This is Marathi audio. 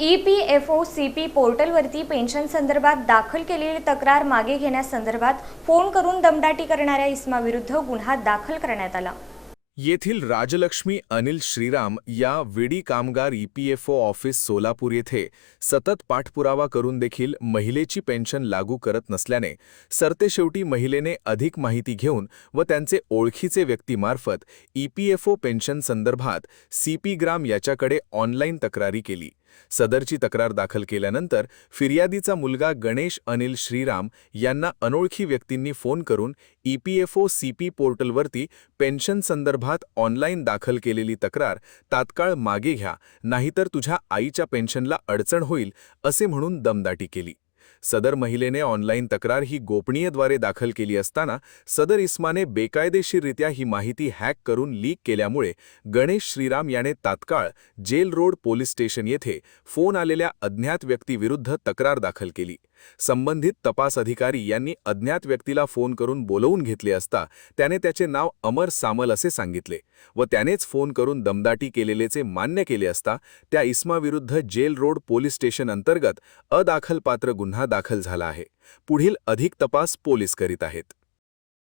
EPFO-CP पोर्टलवरती पेन्शनसंदर्भात दाखल केलेली तक्रार मागे घेण्यासंदर्भात फोन करून दमदाटी करणाऱ्या इसमाविरुद्ध गुन्हा दाखल करण्यात आला. येथील राजलक्ष्मी अनिल श्रीराम या विडी कामगार EPFO ऑफिस सोलापूर येथे सतत पाठपुरावा करून देखील महिलेची पेन्शन लागू करत नसल्याने सरतेशेवटी महिलेने अधिक माहिती घेऊन व त्यांचे ओळखीचे व्यक्तीमार्फत EPFO पेन्शन संदर्भात CP ग्राम याच्याकडे ऑनलाईन तक्रारी केली. सदरची तक्रार दाखल केल्यानंतर फिर्यादीचा मुलगा गणेश अनिल श्रीराम यांना अनोळखी व्यक्तींनी फोन करून EPFO-CP पोर्टलवरती पेन्शन संदर्भात ऑनलाईन दाखल केलेली तक्रार तात्काळ मागे घ्या, नाहीतर तुझ्या आईच्या पेन्शनला अडचण होईल असे म्हणून दमदाटी केली. सदर महिलेने ऑनलाईन तक्रार ही गोपनीयद्वारे दाखल केली असताना सदर इस्माने बेकायदेशीररित्या ही माहिती हॅक करून लीक केल्यामुळे गणेश श्रीराम याने तात्काळ जेल रोड पोलीस स्टेशन येथे फोन आलेल्या अज्ञात व्यक्तीविरुद्ध तक्रार दाखल केली. संबंधित तपास अधिकारी यांनी अज्ञात व्यक्तीला फोन करून बोलवून घेतले असता त्याने त्याचे नाव अमर सामल असे सांगितले व त्यानेच फोन करून दमदाटी केलेलेचे मान्य केले असता त्या इस्माविरुद्ध जेल रोड पोलीस स्टेशन अंतर्गत अदाखलपात्र गुन्हा दाखल झाला आहे. पुढील अधिक तपास पोलीस करीत आहेत.